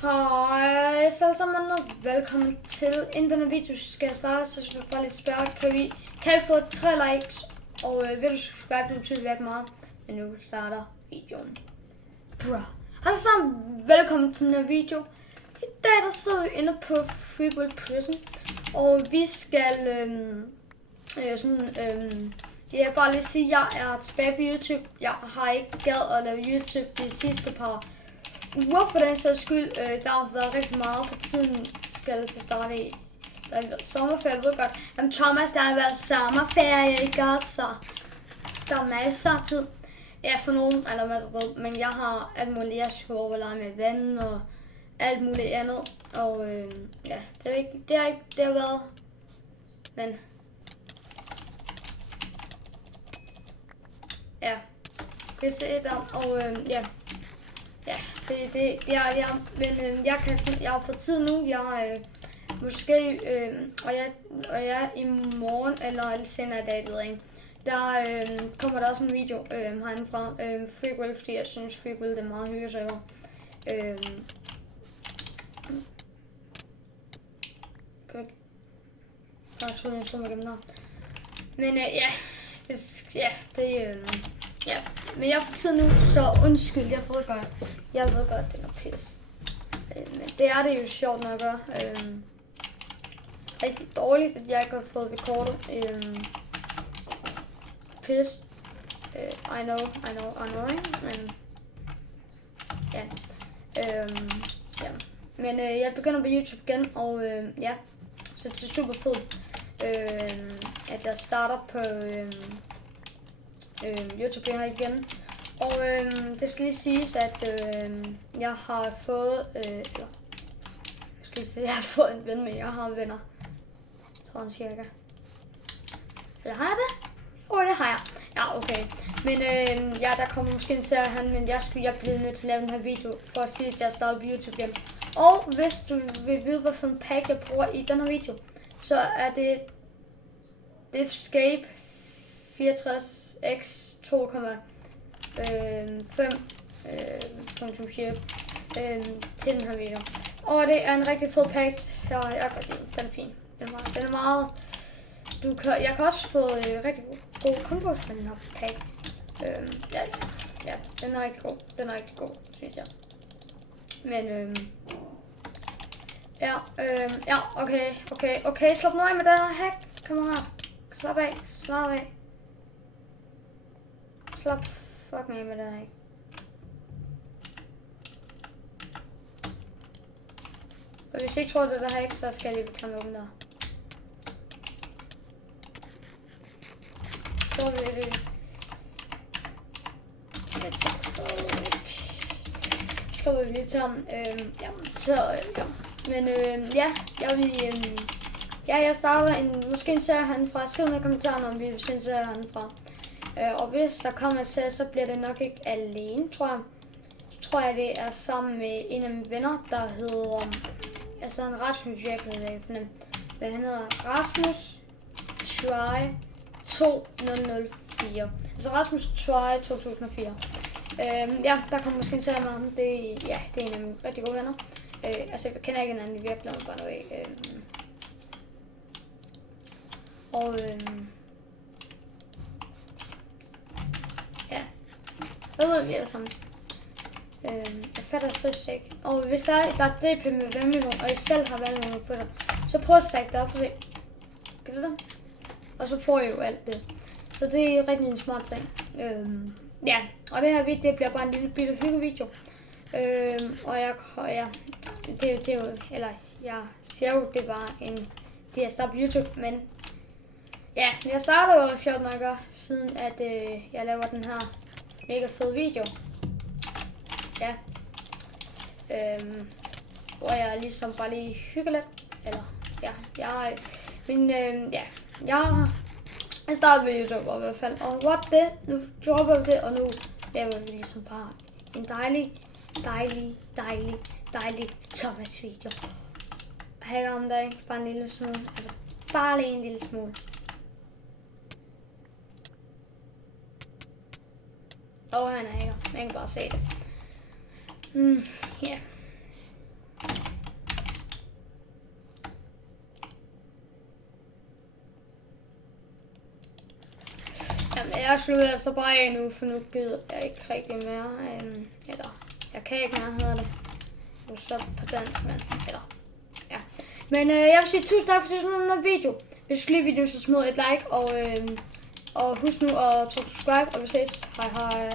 Hej så alle sammen og velkommen til. Inden denne video skal jeg starte, så skal jeg bare lidt spørge, kan I få 3 likes, og vil du subscribe, det betyder lidt meget. Men nu starter videoen. Hej så sammen, velkommen til denne video. I dag der sidder vi inde på Free Will Prison, og vi skal jeg vil bare lige sige, at jeg er tilbage på YouTube. Jeg har ikke gad at lave YouTube de sidste par uger for den sags skyld. Der har været rigtig meget, for tiden skal til starte i. Der har været sommerferie, jeg ved godt. Jamen Thomas, der har været sommerferie, ikke også? Så der er masser af tid. Ja, for nogen er der masser af tid, men jeg har alt muligt. Jeg skal over og lege med venner og alt muligt andet. Og ja, det har været. Men ja, kan I se der, og ja. Ja, men jeg har fået tid nu. Jeg måske og jeg i morgen eller senere i dag, ved jeg ikke. Der kommer der også en video herindefra Free Will, fordi jeg synes Free Will det er meget hyggeligt server. Men ja, men jeg får tid nu, så undskyld, jeg ved godt, det er noget pis. Men det er det jo sjovt nok at gøre. Rigtig dårligt, at jeg ikke har fået rekordet. Pis. I know, ikke? Men ja. Ja. Men jeg begynder på YouTube igen, og ja, så det er super fedt, at jeg starter på YouTube her igen. Og det skal lige siges, at jeg har fået, jeg har fået en ven, men jeg har venner. Sådan cirka. Eller har jeg det? Det har jeg. Ja, okay. Men ja, der kommer måske en serie her, men jeg bliver nødt til at lave den her video, for at sige, at jeg starter på YouTube igen. Og hvis du vil vide, hvilken pack jeg bruger i den her video, så er det Diffscape 64X 2,5 til den her video. Og det er en rigtig fed pack, så jeg kan godt lide den. Den er fin. Den er meget. Jeg kan også få rigtig god kombos med den her pack. Ja, den er rigtig god. Den er rigtig god, synes jeg. Men ja, okay, slap nu af med den her hack. Kom her. Slap af. Slap fucking af med det her, ikke? Og hvis I ikke tror, det der her ikke, så skal jeg lige klemme åben der. Så vil det. Skal vi lige til ham. Ja, så ja. Men ja, jeg starter måske en serie herindefra. Skriv ned i kommentarerne, om vi vil se en serie herindefra. Og hvis der kommer en serie, så bliver det nok ikke alene, tror jeg. Så tror jeg, det er sammen med en af mine venner, der hedder en Rasmus, jeg kan ikke fornemme. Men han hedder Rasmus Try 2004. Altså Rasmus Try 2004. Ja, der kommer måske en serie med ham. Det er en af mine rigtig gode venner. Altså, jeg kender ikke hinanden i virkeligheden, bare noget. Og ja, hvad ved vi alle sammen? Jeg fatter så ikke. Og hvis der er DP med vandmelon, og I selv har vandmelon på dig, så prøv at sætte det op og se. Kan du det? Og så får I jo alt det. Så det er rigtig en smart ting. Ja, og det her video, det bliver bare en lille bitte hyggevideo. Og jeg siger jo, det var det jeg starter på YouTube, men ja, jeg starter jo sjovt nok, siden at jeg laver den her mega fed video. Ja. Hvor jeg ligesom bare lige hygger lidt. Eller, ja, jeg startede med YouTube i hvert fald. Og what det? Nu dropper vi det, og nu laver vi ligesom bare en dejlig Thomas video. Hakker om der, ikke? Bare en lille smule. Altså, bare lige en lille smule. Og han er hacker. Man kan bare se det. Ja. Jamen, jeg slutter altså bare af nu, for nu gider jeg ikke rigtig mere. Eller, jeg kan ikke mere, hedder det. Nu så på dansk, men eller, ja. Men jeg vil sige tusind tak, fordi du så den video. Hvis du lide videoen, så smid et like, og husk nu at subscribe, og vi ses. Hej hej.